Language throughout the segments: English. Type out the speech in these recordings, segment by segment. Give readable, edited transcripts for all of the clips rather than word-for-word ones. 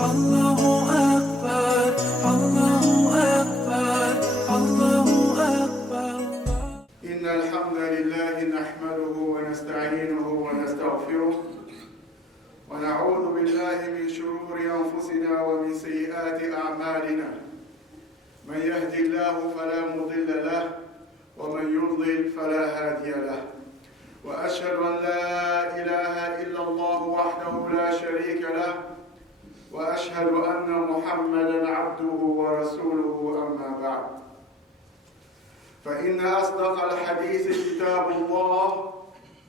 الله أكبر الله أكبر الله أكبر. إن الحمد لله نحمده ونستعينه ونستغفره ونعوذ بالله من شرور أنفسنا ومن سيئات أعمالنا. من يهد الله فلا مضل له ومن يضلل فلا هادي له. وأشهد أن لا إله إلا الله وحده لا شريك له وأشهد أن محمدًا عبده ورسوله أما بعد. فإن أصدق الحديث كتاب الله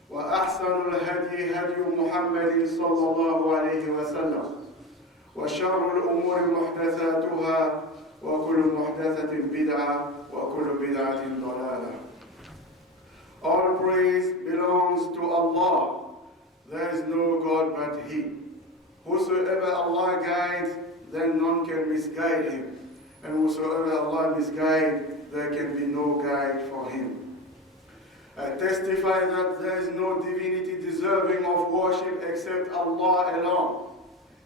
وأحسن الهدي هدي محمد صلى الله عليه وسلم وشر الأمور محدثاتها وكل محدثة بدعة وكل بدعة ضلالة. All praise belongs to Allah. There is no God but He. Whosoever Allah guides, then none can misguide him. And whosoever Allah misguides, there can be no guide for him. I testify that there is no divinity deserving of worship except Allah alone.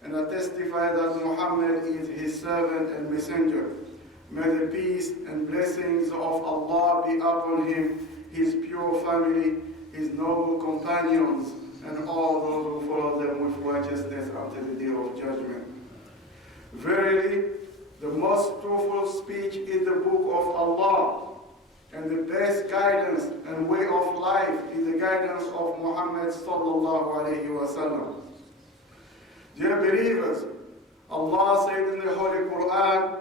And I testify that Muhammad is His servant and messenger. May the peace and blessings of Allah be upon him, His pure family, His noble companions, and all those who follow them with righteousness until the day of judgment. Verily, the most truthful speech is the book of Allah, and the best guidance and way of life is the guidance of Muhammad sallallahu alayhi wa sallam. Dear believers, Allah said in the Holy Quran,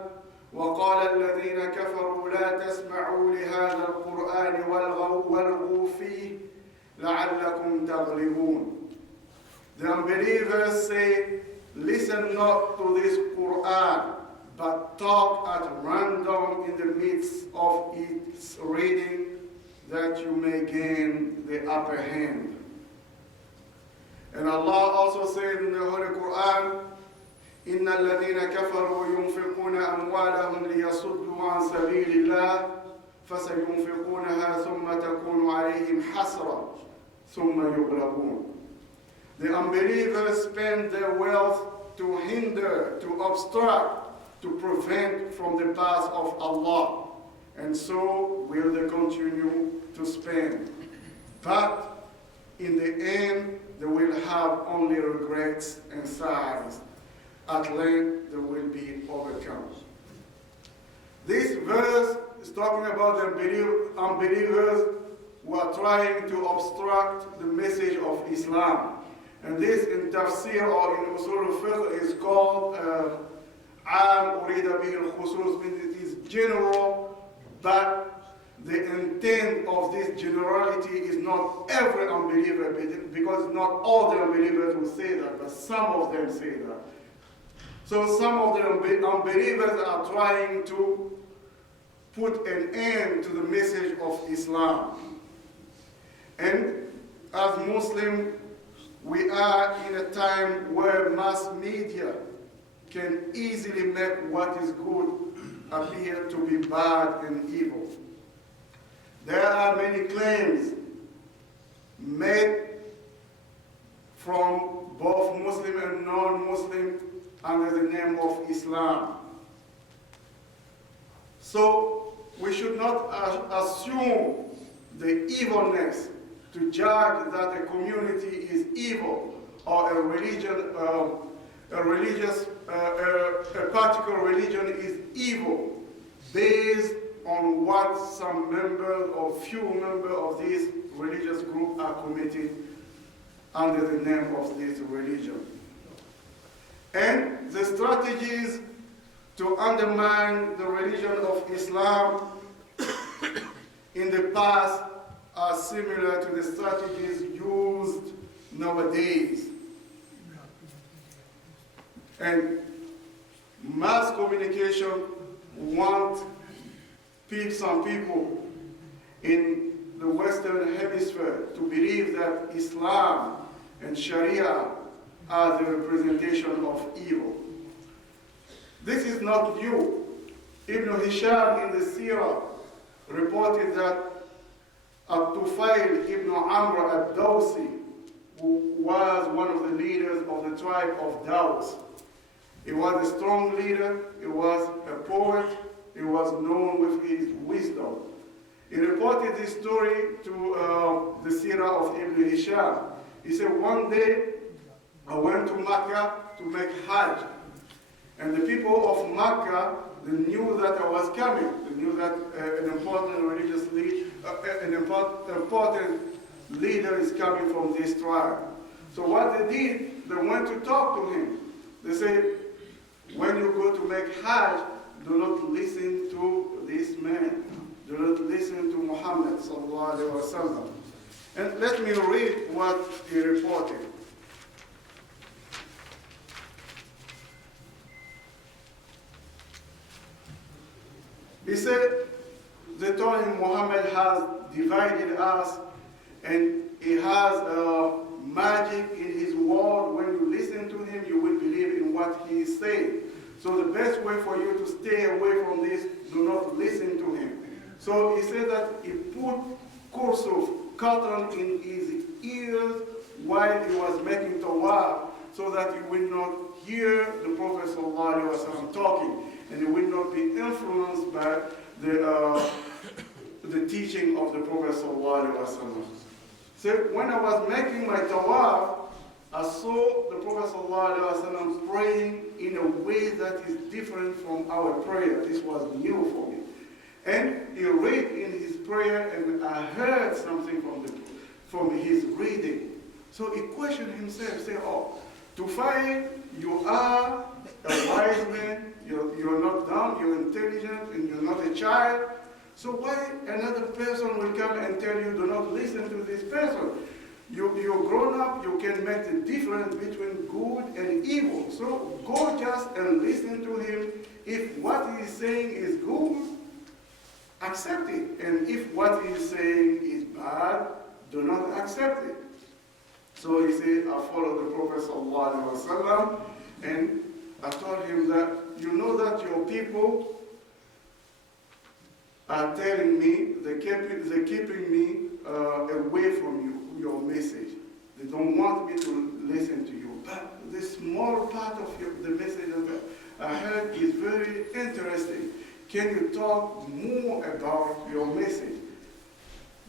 وَقَالَ الَّذِينَ كَفَرُوا لَا تَسْمَعُوا لِهَذَا الْقُرْآنِ وَالْغُوا فِيهِ لَعَلَّكُمْ تَغْلِبُونَ. The unbelievers say, listen not to this Quran, but talk at random in the midst of its reading, that you may gain the upper hand. And Allah also said in the Holy Quran, إِنَّ الَّذِينَ كَفَرُوا يُنْفِقُونَ أَمْوَالَهُمْ لِيَصُدُّوا عَنْ سَبِيلِ اللَّهِ فَسَيُنْفِقُونَهَا ثُمَّ تَكُونُ عَلَيْهِمْ حَسْرَةً ثُمَّ يُغْلَبُونَ. The unbelievers spend their wealth to hinder, to obstruct, to prevent from the path of Allah. And so will they continue to spend. But in the end, they will have only regrets and sighs. At length, they will be overcome. This verse is talking about the unbelievers who are trying to obstruct the message of Islam. And this in tafsir or in usul al-fiqh is called am urida bihi al-khusus, means it is general, but the intent of this generality is not every unbeliever, because not all the unbelievers will say that, but some of them say that. So some of the unbelievers are trying to put an end to the message of Islam. And as Muslims, we are in a time where mass media can easily make what is good appear to be bad and evil. There are many claims made from both Muslim and non-Muslim under the name of Islam. So we should not assume the evilness to judge that a community is evil or a particular religion is evil based on what some members or few members of this religious group are committing under the name of this religion. And the strategies to undermine the religion of Islam in the past are similar to the strategies used nowadays. And mass communication want some people in the Western Hemisphere to believe that Islam and Sharia are the representation of evil. This is not new. Ibn Hisham in the Sirah reported that At-Tufail ibn Amr al-Dawsi, who was one of the leaders of the tribe of Daws, He was a strong leader, he was a poet, he was known with his wisdom. He reported this story to the Sirah of Ibn Hisham. He said, one day I went to Mecca to make Hajj. And the people of Mecca, they knew that I was coming. They knew that an important religious leader, an important leader is coming from this tribe. So what they did, they went to talk to him. They said, when you go to make Hajj, do not listen to this man. Do not listen to Muhammad sallallahu alaihi wasallam. And let me read what he reported. He said, they told him Muhammad has divided us and he has magic in his word. When you listen to him, you will believe in what he is saying. So the best way for you to stay away from this, do not listen to him. So he said that he put course of cotton in his ears while he was making tawaf, so that he will not hear the Prophet ﷺ talking, and he will not be influenced by the teaching of the Prophet ﷺ. So when I was making my tawaf, I saw the Prophet ﷺ praying in a way that is different from our prayer. This was new for me. And he read in his prayer, and I heard something from his reading. So he questioned himself, say, oh, Tufail, you are a wise man, you're not dumb, you're intelligent, and you're not a child. So why another person will come and tell you, do not listen to this person? You're grown up, you can make the difference between good and evil. So go just and listen to him. If what he is saying is good, accept it. And if what he is saying is bad, do not accept it. So he said, I follow the Prophet ﷺ, and I told him that, you know that your people are telling me, they're keeping me away from you, your message. They don't want me to listen to you. But the small part of the message that I heard is very interesting. Can you talk more about your message?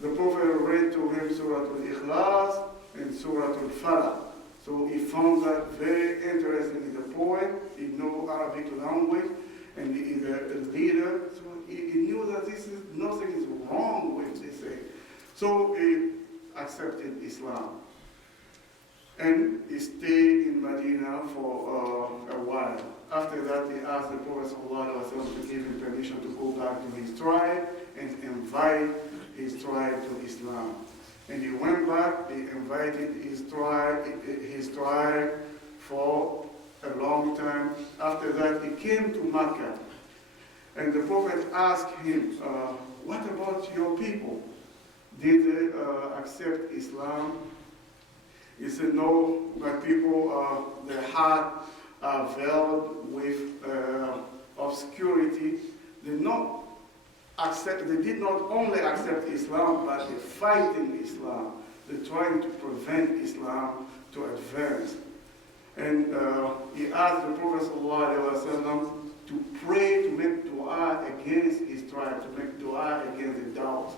The Prophet read to him Surah Al-Ikhlas and Surah Al-Falaq. So he found that very interesting. He's a poet, he knows Arabic language, and he is a leader. So he knew that nothing is wrong with this thing. So he accepted Islam. And he stayed in Medina for a while. After that, he asked the Prophet ﷺ to give him permission to go back to his tribe and invite his tribe to Islam. And he went back, he invited his tribe for a long time. After that, he came to Mecca. And the Prophet asked him, what about your people? Did they accept Islam? He said, no, my people, their heart are veiled with obscurity. They did not only accept Islam, but they're fighting Islam. They're trying to prevent Islam to advance. And he asked the Prophet ﷺ to pray, to make dua against his tribe, to make dua against the doubts.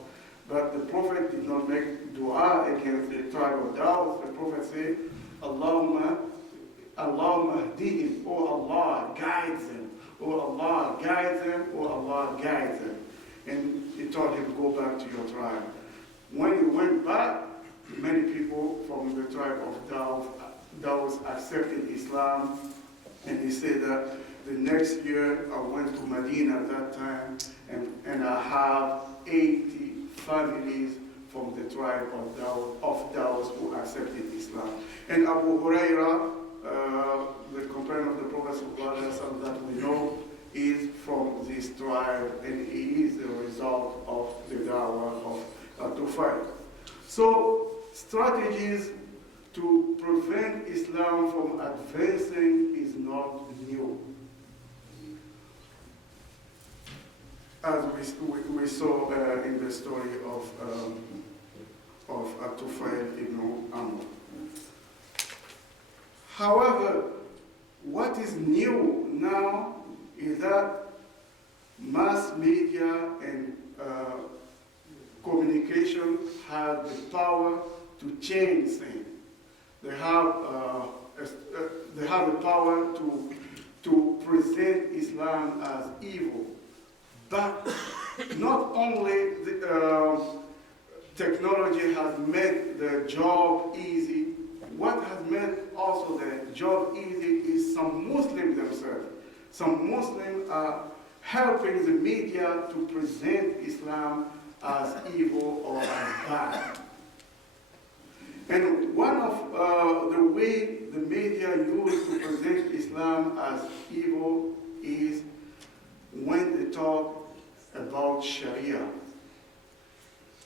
But the Prophet did not make dua against the tribe of doubts. The Prophet said, Allahumma hdihim, oh Allah, guide them. Oh Allah, guide them. Oh Allah, guide them. And he told him, go back to your tribe. When he went back, many people from the tribe of Daws accepted Islam. And he said that the next year I went to Medina at that time, and I have 80 families from the tribe of Daws who accepted Islam. And Abu Huraira, the companion of the Prophet ﷺ that we know, is from this tribe, and he is the result of the da'wah of Tufail. So strategies to prevent Islam from advancing is not new. As we saw in the story of Tufail ibn Amr. However, what is new now is that mass media and communication have the power to change things. They have the power to present Islam as evil. But not only the technology has made the job easy, what has made also the job easy is some Muslims themselves. Some Muslims are helping the media to present Islam as evil or as bad. And one of the way the media use to present Islam as evil is when they talk about Sharia.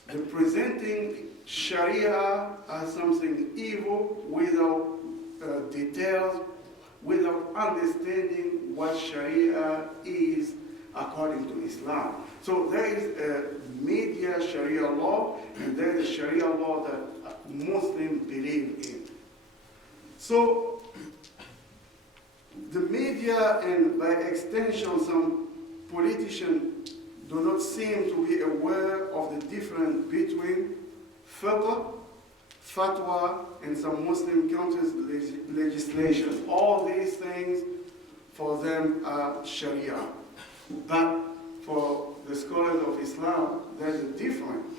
They're presenting Sharia as something evil without details, without understanding what Sharia is according to Islam. So there is a media Sharia law, and there is a Sharia law that Muslims believe in. So the media, and by extension some politicians, do not seem to be aware of the difference between fiqh, fatwa, and some Muslim countries' legislation. All these things for them are Sharia. But for the scholars of Islam, there's a difference.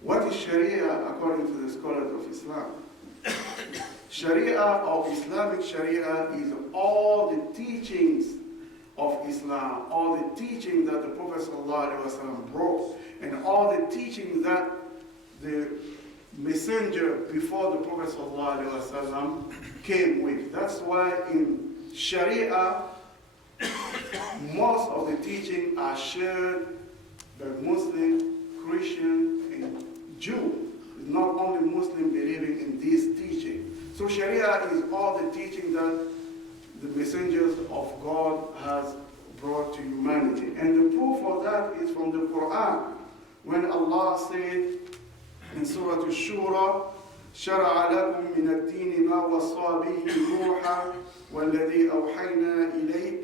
What is Sharia according to the scholars of Islam? Sharia or Islamic Sharia is all the teachings of Islam, all the teachings that the Prophet ﷺ brought, and all the teachings that the messenger before the Prophet ﷺ came with. That's why in Sharia, most of the teachings are shared by Muslim, Christian, and Jew. It's not only Muslim believing in this teaching. So Sharia is all the teaching that the messengers of God has brought to humanity. And the proof of that is from the Quran. When Allah said in Surah Al-Shura, شرع لكم من الدين ما وصى به نوحا والذي أوحينا إليك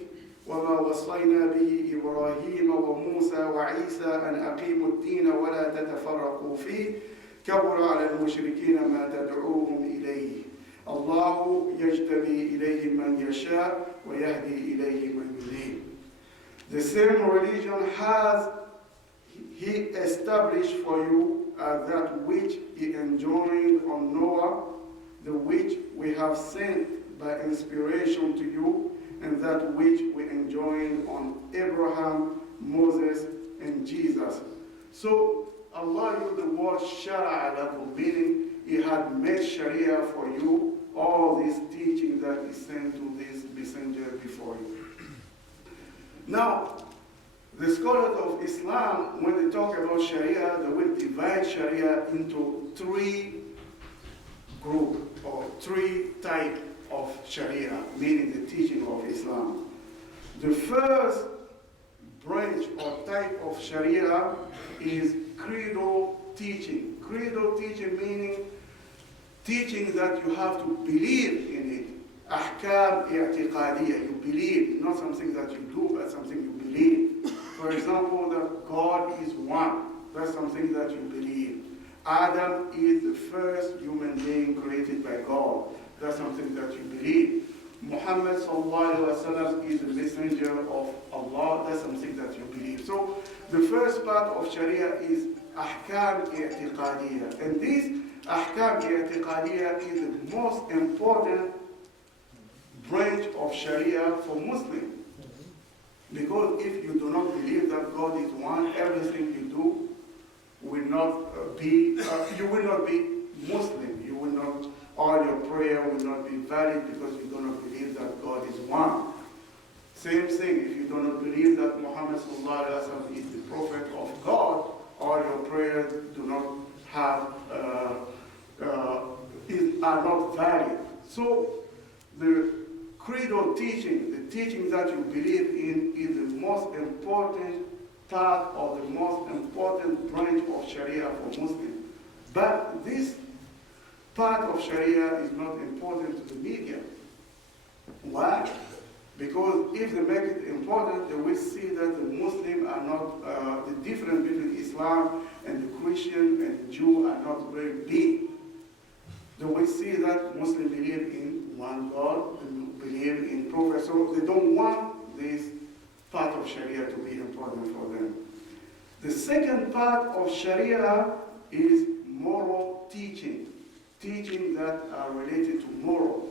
وما وصينا به إبراهيم وموسى وعيسى أن أقيموا الدين ولا تتفرقوا فيه كبر على المشركين ما تدعوهم إليه الله يجتبي إليه من يشاء ويهدي إليه من ينيب. The same religion has He established for you that which He enjoined on Noah, the which we have sent by inspiration to you, and that which we enjoined on Abraham, Moses, and Jesus. So Allah used the word shara'a lakum, meaning He had made Sharia for you, all these teachings that He sent to this messenger before you. Now, the scholars of Islam, when they talk about Sharia, they will divide Sharia into three groups or three types of Sharia, meaning the teaching of Islam. The first branch or type of Sharia is credo teaching. Credo teaching meaning teaching that you have to believe in it. Ahkam i'tiqadiyya, you believe, not something that you do, but something you believe. For example, that God is one. That's something that you believe. Adam is the first human being created by God. That's something that you believe. Muhammad ﷺ is the messenger of Allah. That's something that you believe. So the first part of Sharia is Ahkam i'tiqadiyya. And this Ahkam i'tiqadiyya is the most important branch of Sharia for Muslims. Because if you do not believe that God is one, everything you do will not be, you will not be Muslim. You will not, all your prayer will not be valid because you do not believe that God is one. Same thing, if you do not believe that Muhammad ﷺ is the prophet of God, all your prayers do not have, are not valid. So the credo teaching, the teaching that you believe in, is the most important part or the most important branch of Sharia for Muslims. But this part of Sharia is not important to the media. Why? Because if they make it important, they will see that the Muslims are not, the difference between Islam and the Christian and the Jew are not very big. They will see that Muslims believe in one God, and believe in Prophet, so they don't want this part of Sharia to be important for them. The second part of Sharia is moral teaching, teaching that are related to moral,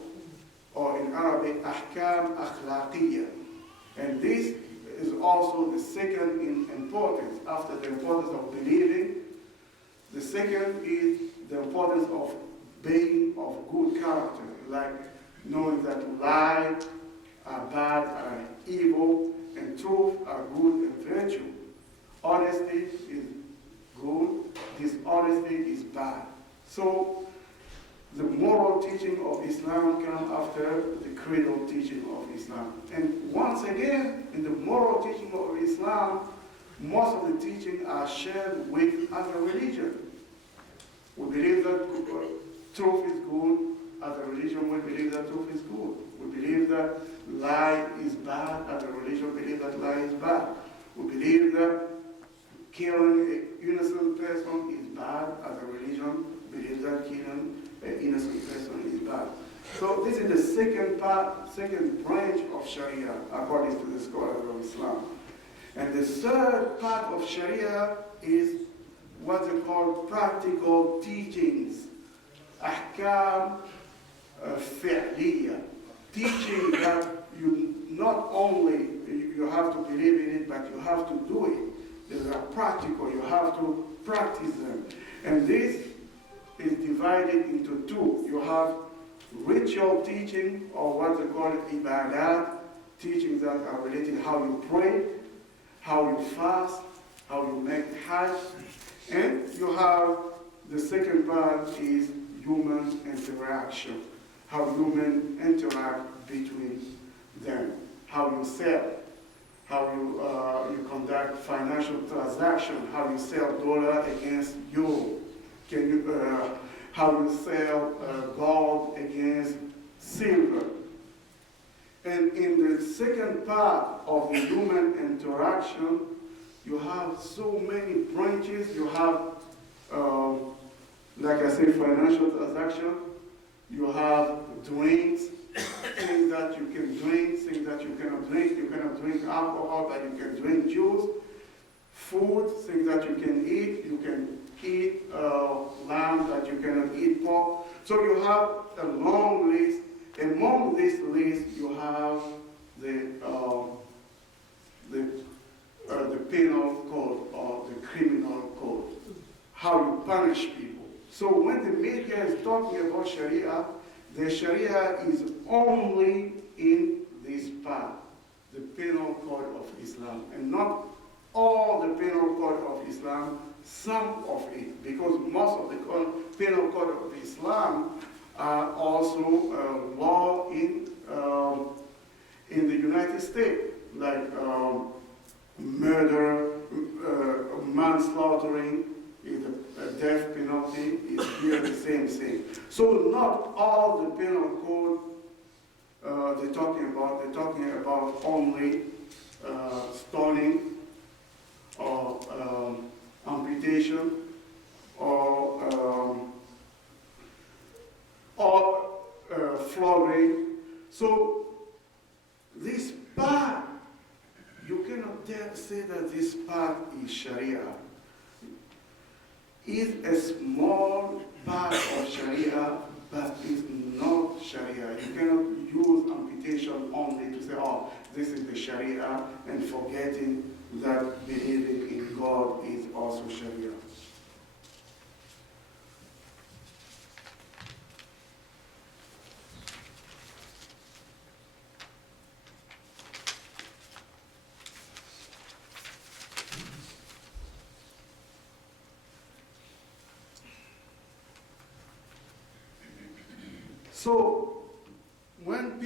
or in Arabic, ahkam akhlaqiyya. And this is also the second in importance, after the importance of believing. The second is the importance of being of good character, like knowing that lie are bad, are evil, and truth are good and virtue. Honesty is good, dishonesty is bad. So the moral teaching of Islam comes after the creedal teaching of Islam. And once again, in the moral teaching of Islam, most of the teaching are shared with other religions. We believe that truth is good. Other religion will believe that truth is good. We believe that lie is bad. Other religion believe that lie is bad. We believe that killing an innocent person is bad. Other religion believe that killing an innocent person is bad. So this is the second part, second branch of Sharia, according to the scholars of Islam. And the third part of Sharia is what they call practical teachings, ahkam fi'liya, teaching that you not only you have to believe in it, but you have to do it. These are practical, you have to practice them. And this is divided into two. You have ritual teaching, or what they call ibadat, teachings that are related to how you pray, how you fast, how you make hajj. And you have the second part is human interaction, how humans interact between them, how you sell, how you conduct financial transaction, how you sell dollar against euro, how you sell gold against silver. And in the second part of the human interaction, you have so many branches. You have, like I said, financial transaction. You have drinks, things that you can drink, things that you cannot drink. You cannot drink alcohol, but you can drink juice. Food, things that you can eat. You can eat lamb, that you cannot eat pork. So you have a long list. Among this list, you have the penal code or the criminal code, how you punish people. So when the media is talking about Sharia, the Sharia is only in this part, the penal code of Islam, and not all the penal code of Islam, some of it, because most of the penal code of Islam are also law in the United States, like murder, manslaughtering is a death penalty, is here the same thing. So not all the penal code they're talking about only stoning or amputation or flogging. So this part, you cannot dare say that this part is Sharia. It's a small part of Sharia, but it's not Sharia. You cannot use amputation only to say, oh, this is the Sharia, and forgetting that believing in God is also Sharia. So when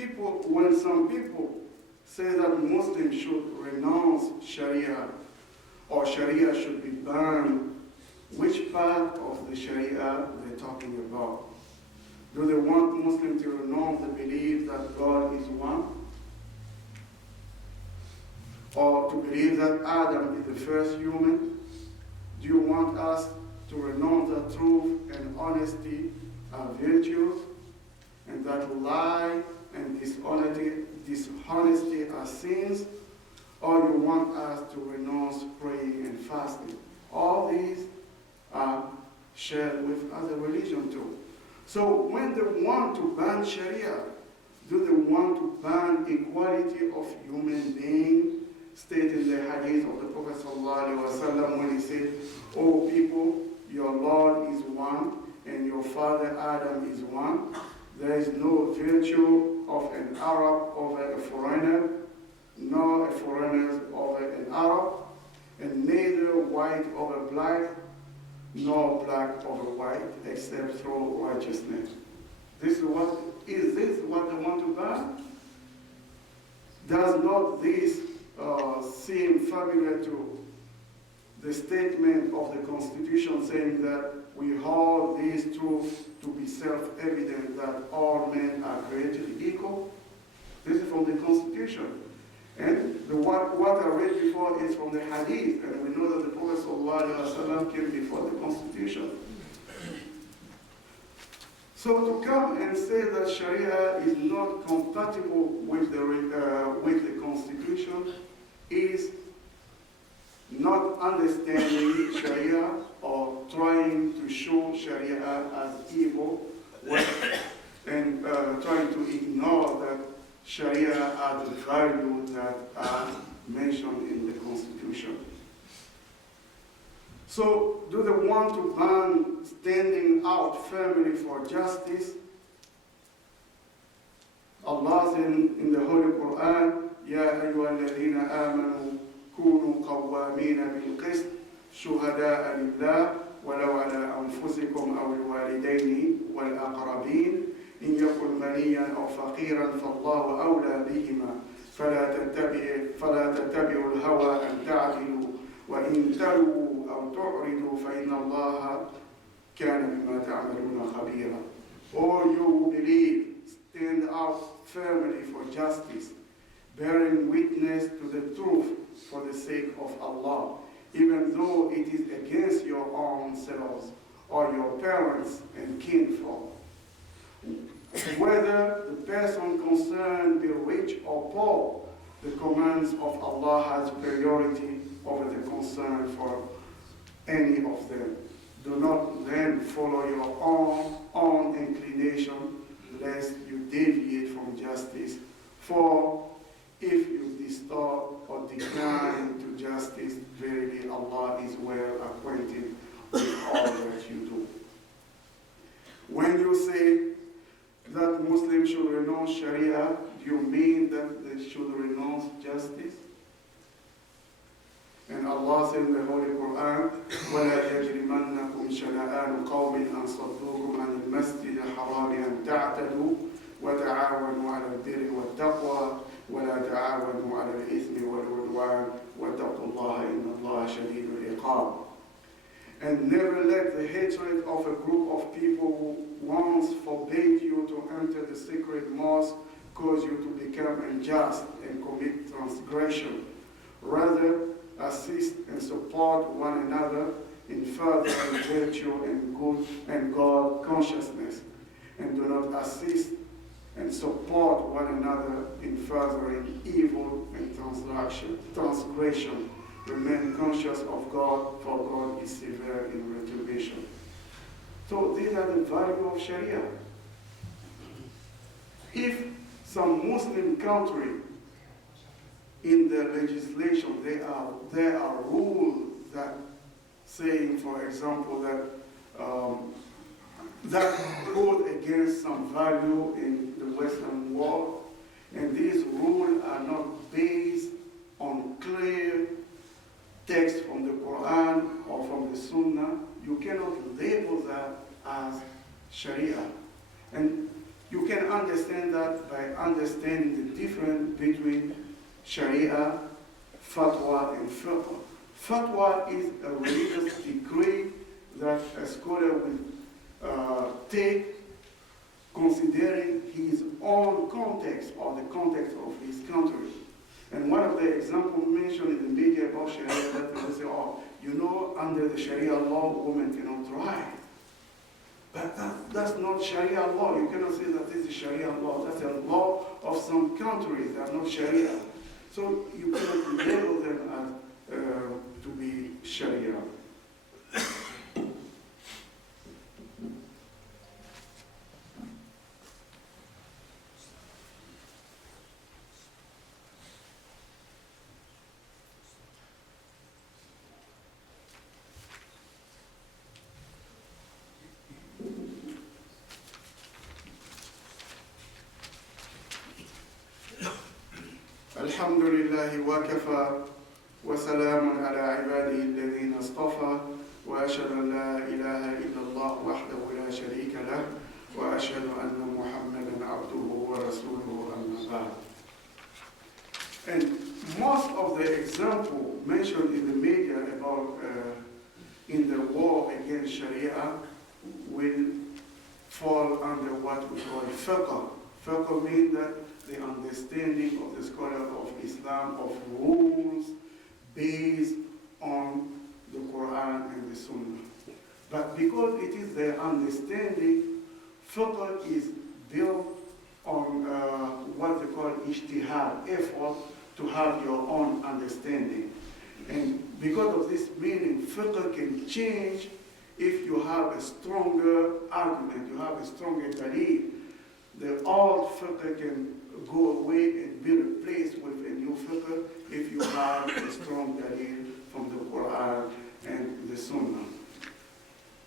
some people say that Muslims should renounce Sharia or Sharia should be banned, which part of the Sharia they're talking about? Do they want Muslims to renounce the belief that God is one? Or to believe that Adam is the first human? Do you want us to renounce that truth and honesty are virtues, and that lie and dishonesty are sins? Or you want us to renounce praying and fasting? All these are shared with other religions too. So when they want to ban Sharia, do they want to ban equality of human beings? Stated in the hadith of the Prophet ﷺ when he said, "O people, your Lord is one, and your father Adam is one. There is no virtue of an Arab over a foreigner, nor a foreigner over an Arab, and neither white over black, nor black over white, except through righteousness." Is this what they want to ban? Does not this seem familiar to the statement of the Constitution saying that we hold these truths to be self-evident that all men are created equal? This is from the Constitution. And what I read before is from the Hadith, and we know that the Prophet ﷺ came before the Constitution. So to come and say that Sharia is not compatible with the Constitution is not understanding Sharia or trying to show Sharia as evil and trying to ignore that Sharia are the values that are mentioned in the Constitution. So, do they want to ban standing out firmly for justice? Allah says in the Holy Quran, يا أيها الذين آمنوا كونوا قوامين بالقسط شهداء لله ولو على أنفسكم أو الوالدين والأقربين إن يكن غنيا أو فقيرا فالله أولى بهما فلا تتبعوا الهوى أن تعدلوا وإن تلووا أو تعرضوا فإن الله كان بما تعملون خبيرا. All you who believe, stand out firmly for justice, bearing witness to the truth for the sake of Allah, even though it is against your own selves or your parents and kinfolk. Whether the person concerned be rich or poor, the commands of Allah has priority over the concern for any of them. Do not then follow your own inclination, lest you deviate from justice. For if you distort or decline to justice, verily Allah is well acquainted with all that you do. When you say that Muslims should renounce Sharia, do you mean that they should renounce justice? And Allah said in the Holy Quran, وَلَا يَجْرِمَنَّكُمْ شَنَآنُ قَوْمٍ أَنْ صَدُّوكُمْ عَنِ الْمَسْجِدِ الْحَرَامِ أَنْ تَعْتَدُوا وَتَعَاوَنُوا عَلَى الْبِرِّ وَالتَّقْوَى وَلَا تَعَاوَنُوا عَلَى الْإِثْمِ وَالْعُدْوَانِ وَاتَّقُوا اللَّهَ إِنَّ اللَّهَ شَدِيدُ الْعِقَابِ. And never let the hatred of a group of people who once forbade you to enter the sacred mosque cause you to become unjust and commit transgression. Rather, assist and support one another in furthering virtue and good and God consciousness, and do not assist and support one another in furthering evil and transgression. Remain conscious of God, for God is severe in retribution. So these are the value of Sharia. If some Muslim country in the legislation, there are rules that saying, for example, that goes against some value in the Western world, and these rules are not based on clear text from the Quran or from the Sunnah, you cannot label that as Sharia. And you can understand that by understanding the difference between Sharia, fatwa, and fiqh. Fatwa is a religious decree that a scholar will take considering his own context or the context of his country. And one of the examples mentioned in the media about Sharia, that they say, oh, you know, under the Sharia law, women cannot drive. But that's not Sharia law. You cannot say that this is Sharia law. That's a law of some countries that are not Sharia. So you cannot label them as to be Sharia. الحمد لله وكفى وسلام على عباده الذين اصطفى وأشهد أن لا إله إلا الله وحده لا شريك له وأشهد أن محمدا عبده ورسوله أما بعد. And most of the example mentioned in the media about in the war against Sharia will fall under what we call fiqh. Fiqh means that the understanding of the scholar of Islam of rules based on the Quran and the Sunnah. But because it is their understanding, fiqh is built on what they call ijtihad, effort to have your own understanding. And because of this meaning, fiqh can change if you have a stronger argument, you have a stronger dalil. The old fiqh can go away and be replaced with a new fiqh if you have a strong dalil from the Quran and the Sunnah.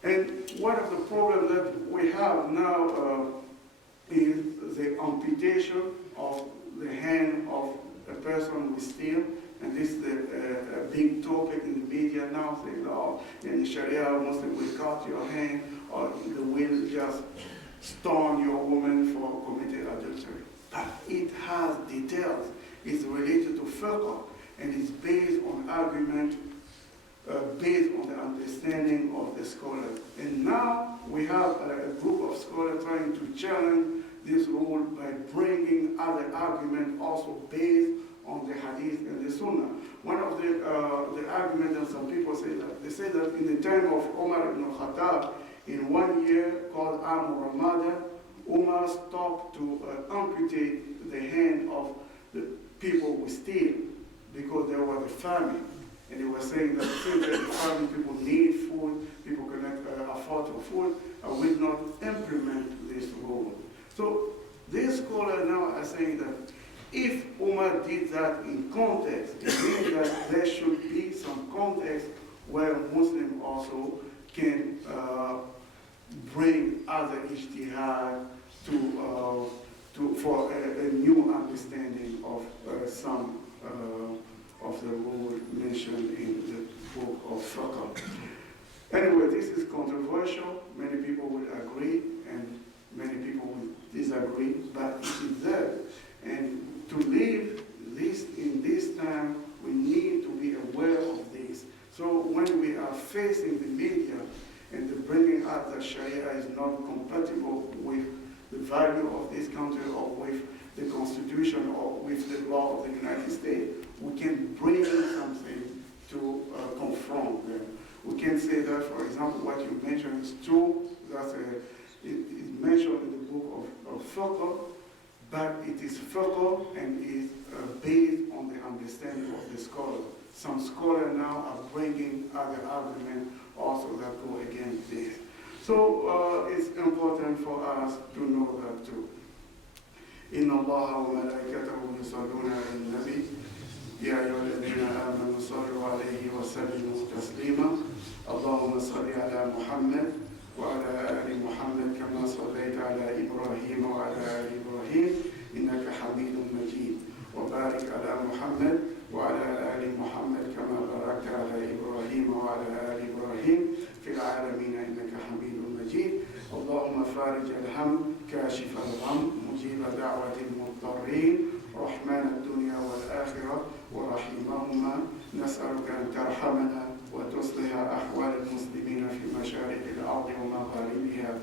And one of the problems that we have now is the amputation of the hand of a person with steel. And this is a big topic in the media now, saying, oh, in Sharia, Muslim will cut your hand, or they will just stone your woman for committing adultery. But it has details. It's related to fiqh, and it's based on argument, based on the understanding of the scholars. And now we have a group of scholars trying to challenge this rule by bringing other arguments also based on the hadith and the sunnah. One of the arguments that some people say that, they say that in the time of Umar ibn Khattab, in 1 year called Am Ramadan, Umar stopped to amputate the hand of the people with steel because there was a famine. And he was saying that since the famine, people need food, people cannot afford food, I will not implement this rule. So these scholars now are saying that if Umar did that in context, it means that there should be some context where Muslims also can bring other ijtihad for a new understanding of some of the rule mentioned in the book of fiqh. Anyway, this is controversial. Many people will agree and many people will disagree, but it is there. And to live this in this time, we need to be aware of this. So when we are facing the media and the bringing out that Sharia is not compatible with the value of this country or with the Constitution or with the law of the United States, we can bring something to confront them. We can say that, for example, what you mentioned is true. That it is mentioned in the book of fiqh, but it is fiqh and is based on the understanding of the scholar. Some scholars now are bringing other arguments also that go against this. So it's important for us to know that too. إن الله وملائكته يصلون على النبي يا أيها الذين آمنوا صلوا عليه وسلموا تسليما اللهم صل على محمد وعلى آل محمد كما صليت على إبراهيم وعلى آل إبراهيم إنك حميد مجيد وبارك على محمد وعلى آل محمد كما باركت على إبراهيم وعلى آل إبراهيم في العالمين إنك حميد مجيد اللهم فارج الهم كاشف الغم مجيب دعوة المضطرين رحمن الدنيا والآخرة ورحيمهما نسألك أن ترحمنا وتصلح أحوال المسلمين في مشارق الأرض ومغاربها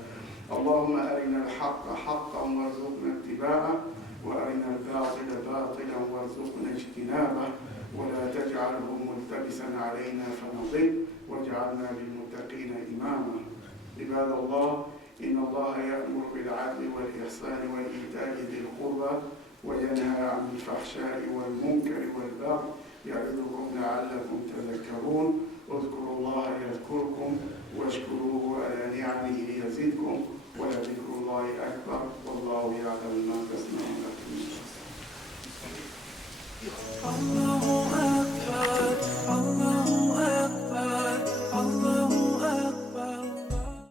اللهم أرنا الحق حقا وارزقنا اتباعه، وأرنا الباطل باطلا وارزقنا اجتنابه، ولا تجعله ملتبسا علينا فنضل، واجعلنا للمتقين إماما. عباد الله، إن الله يأمر بالعدل والإحسان وإيتاء ذي القربى وينهى عن الفحشاء والمنكر والبغي يعظكم لعلكم تذكرون. اذكروا الله يذكركم واشكروه على نعمه يزدكم ولذكر الله أكبر والله يعلم ما تصنعون.